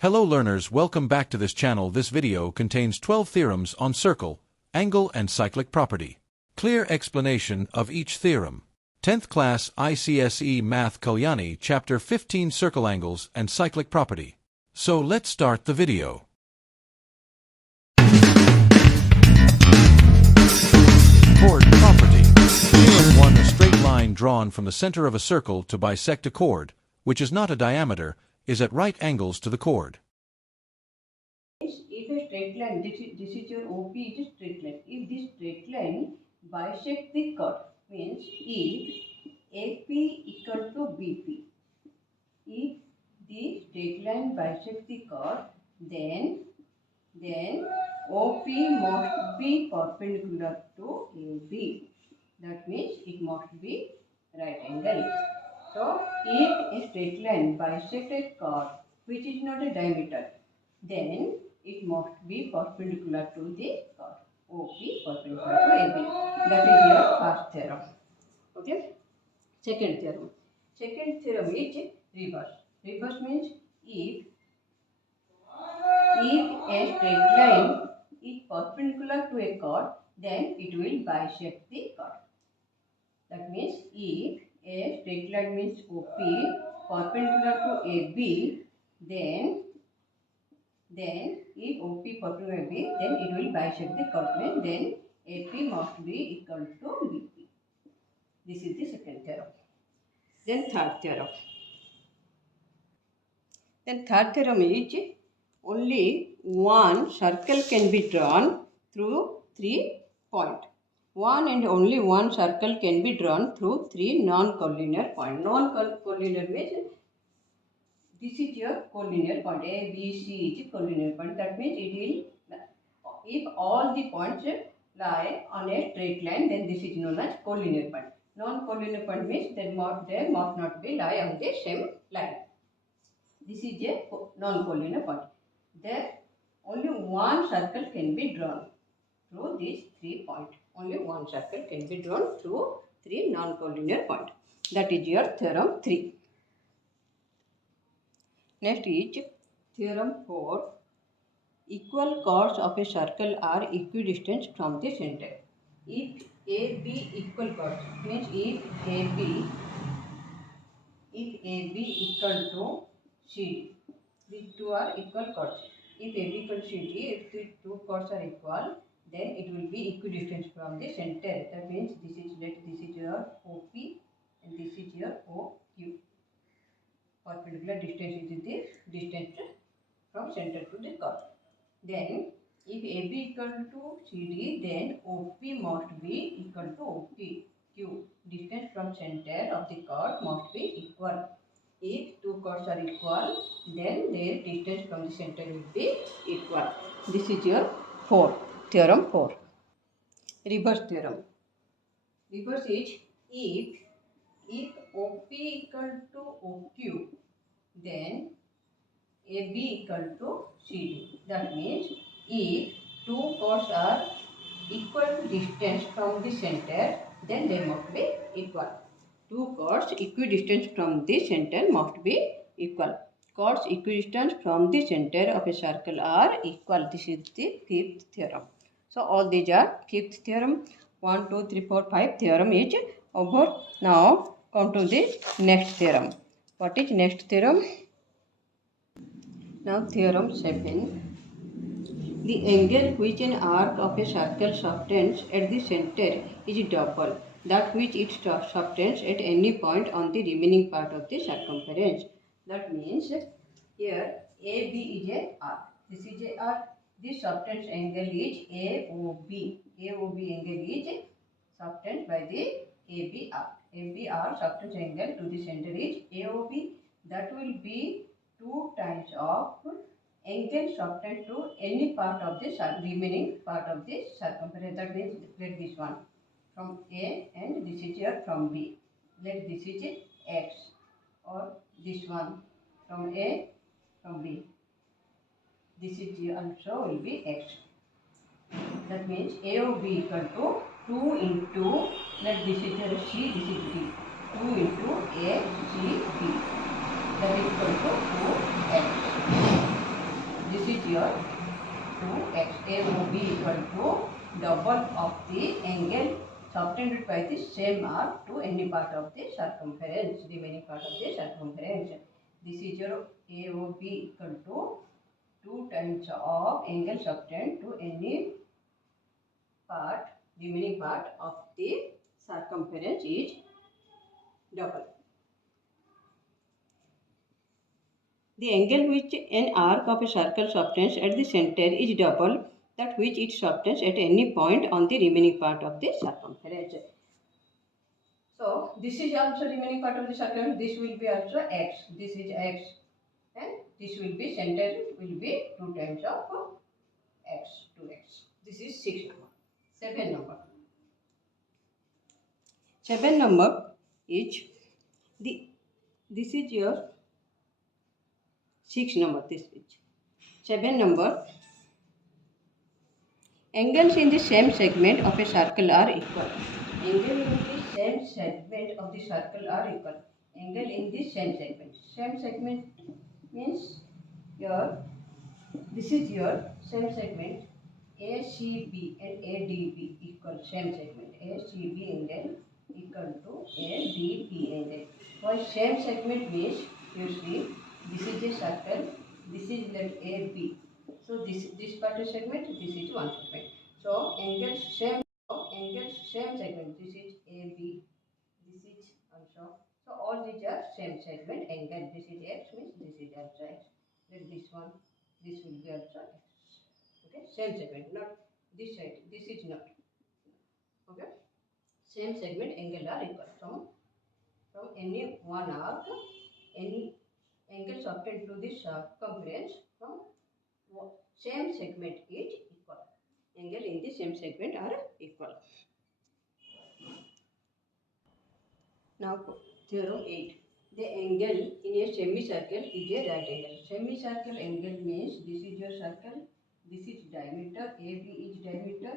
Hello learners, welcome back to this channel. This video contains 12 theorems on circle, angle and cyclic property. Clear explanation of each theorem. 10th class Icse Math Kalyani Chapter 15 Circle Angles and Cyclic Property. So let's start the video. Chord property. Theorem 1. A straight line drawn from the center of a circle to bisect a chord, which is not a diameter, is at right angles to the chord. If a straight line, this is your OP, it is straight line. If this straight line bisects the chord, means if AP equal to BP, if the straight line bisects the chord, then OP must be perpendicular to AB. That means it must be right angle. So, if a straight line bisects a chord which is not a diameter, then it must be perpendicular to the chord. OP perpendicular to AB. That is your first theorem. Okay. Second theorem. Second theorem is reverse. Reverse means if a straight line is perpendicular to a chord, then it will bisect the chord. That means if a straight line means OP perpendicular to AB, then if OP perpendicular to AB, then it will bisect the chord. Then AP must be equal to BP. This is the second theorem. Then third theorem. Third theorem is only one circle can be drawn through 3 points. One and only one circle can be drawn through 3 non-collinear points. Non-collinear means this is your collinear point. A, B, C is collinear point. That means it will, if all the points lie on a straight line, then this is known as collinear point. Non-collinear point means they must not be lie on the same line. This is a non-collinear point. There only one circle can be drawn through these 3 points. Only one circle can be drawn through 3 non-collinear points. That is your theorem 3. Next is theorem 4. Equal chords of a circle are equidistant from the center. If AB equal chords means if AB equal to CD, these two are equal chords. If AB equal to CD, if the two chords are equal, then it will be equidistant from the center. That means this is your OP and this is your OQ. Perpendicular distance is the distance from center to the chord. Then if AB equal to CD, then OP must be equal to OQ. Distance from center of the chord must be equal. If two chords are equal, then their distance from the center will be equal. This is your theorem 4. Reverse theorem. Reverse is if OP equal to OQ, then AB equal to CD. That means if two chords are equal distance from the center, then they must be equal. Two chords equidistant from the center must be equal. Chords equidistant from the center of a circle are equal. This is the 5th theorem. So all these are 5th theorem. 1, 2, 3, 4, 5 theorem is over. Now come to the next theorem. What is next theorem? Now theorem 7. The angle which an arc of a circle subtends at the center is double that which it subtends at any point on the remaining part of the circumference. That means here AB is a arc. This is a arc. This subtends angle is AOB. AOB angle is subtended by the AB arc. AB arc subtends angle to the center is AOB. That will be 2 times of angle subtended to any part of the remaining part of the circumference. That means let this one from A and this is here from B. Let this is X, or this one from A from B. This is also will be X. That means AOB equal to 2 into, let this is your C, this is D. 2 into A, C, B. That is equal to 2X. is your 2x. AOB equal to double of the angle subtended by the same arc to any part of the circumference, remaining part of the circumference. This is your AOB equal to 2 times of angle subtended to any part, remaining part of the circumference is double. The angle which an arc of a circle subtends at the center is double that which it subtends at any point on the remaining part of the circumference. So this is also remaining part of the circumference. This will be also x. This is x, and this will be center will be 2 times of x, 2x. This is 6 number. 7 number. 7 number is this is your 6 number. This is 7 number. Angles in the same segment of a circle are equal. Angle in the same segment of the circle are equal. Angle in the same segment. Same segment means your this is your same segment. ACB and ADB equal same segment. ACB angle equal to ADB angle. Why same segment means you see this is a circle. This is let AB. So this part is segment. This is one segment. So angles same segment. This is AB. This is also. So all these are same segment angle. This is x means this is also x. Let this one. This will be also x. Okay, same segment, not this side. This is not. Okay, same segment angle are equal from any one arc, any angle subtended to the circumference from same segment is equal. Angle in the same segment are equal. Now theorem 8. The angle in a semicircle is a right angle. Semicircle angle means this is your circle, this is diameter, AB is diameter.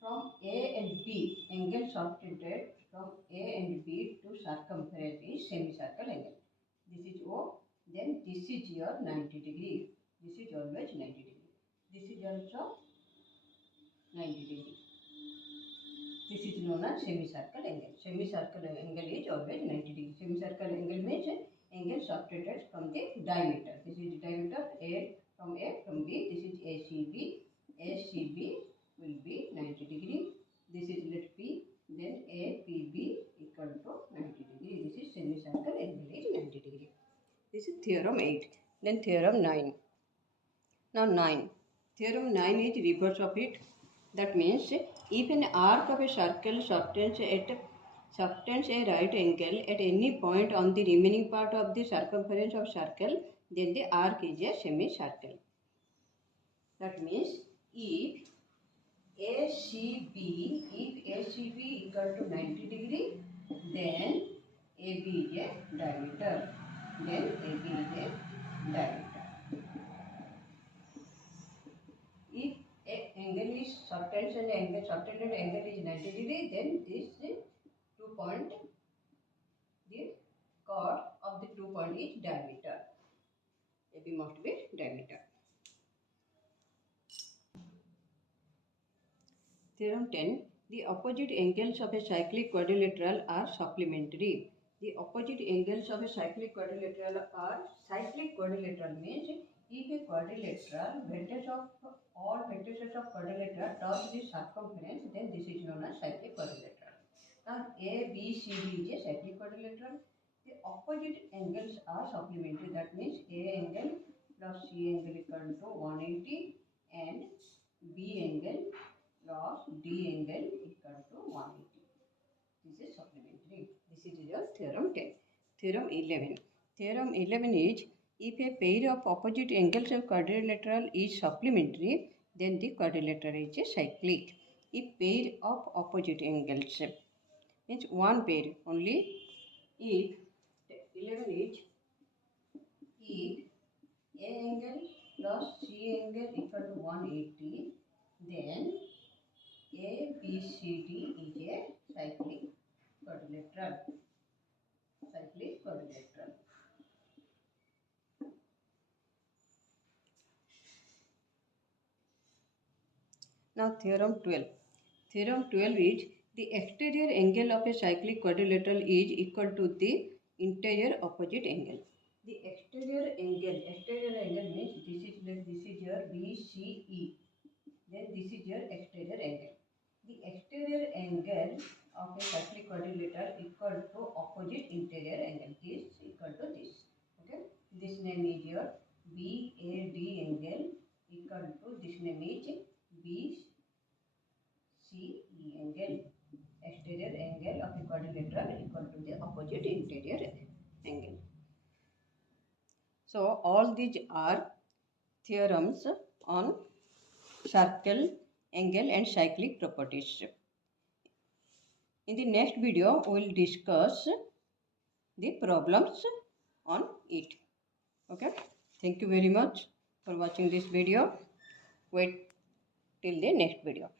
From A and B, angle subtended from A and B to circumference is semicircle angle. This is O, then this is your 90 degree. This is always 90 degree. This is also 90 degree. This is known as semicircle angle. Semicircle angle is always 90 degree. Semicircle angle means angle subtended from the diameter. This is diameter A from B. This is ACB. ACB will be 90 degree. This is let P. Then APB equal to 90 degree. This is semicircle angle is 90 degree. This is theorem 8. Then theorem 9. Now 9. Theorem 9 is reverse of it. That means if an arc of a circle subtends a right angle at any point on the remaining part of the circumference of circle, then the arc is a semicircle. That means if ACB equal to 90 degree, then AB is a diameter. Then AB is a diameter. If angle is subtended angle is 90 degree, then this 2 point, the chord of the 2 point is diameter. AB must be diameter. Theorem 10. The opposite angles of a cyclic quadrilateral are supplementary. The opposite angles of a cyclic quadrilateral are cyclic quadrilateral means if a quadrilateral vertex of all vertices of quadrilateral touch the circumference, then this is known as cyclic quadrilateral. Now A, B, C, D is a cyclic quadrilateral. The opposite angles are supplementary. That means A angle plus C angle equal to 180 and B angle plus D angle equal to 180. This is supplementary. This is your theorem 10. Theorem 11. Theorem 11 is if a pair of opposite angles of quadrilateral is supplementary, then the quadrilateral is a cyclic. If pair of opposite angles means one pair only. If 11 is if A angle plus C angle equal to 180, then ABCD is a cyclic quadrilateral. Cyclic quadrilateral. Now theorem 12. Theorem 12 is the exterior angle of a cyclic quadrilateral is equal to the interior opposite angle. The exterior angle means this is your BCE. Then this is your exterior angle. The exterior angle of a cyclic quadrilateral equal to opposite interior angle. This equal to this. Okay. This name is your BAD angle equal to this name is BCE angle. Exterior angle of a quadrilateral equal to the opposite interior angle. So all these are theorems on circle, angle and cyclic properties. In the next video, we will discuss the problems on it. Okay. Thank you very much for watching this video. Wait till the next video.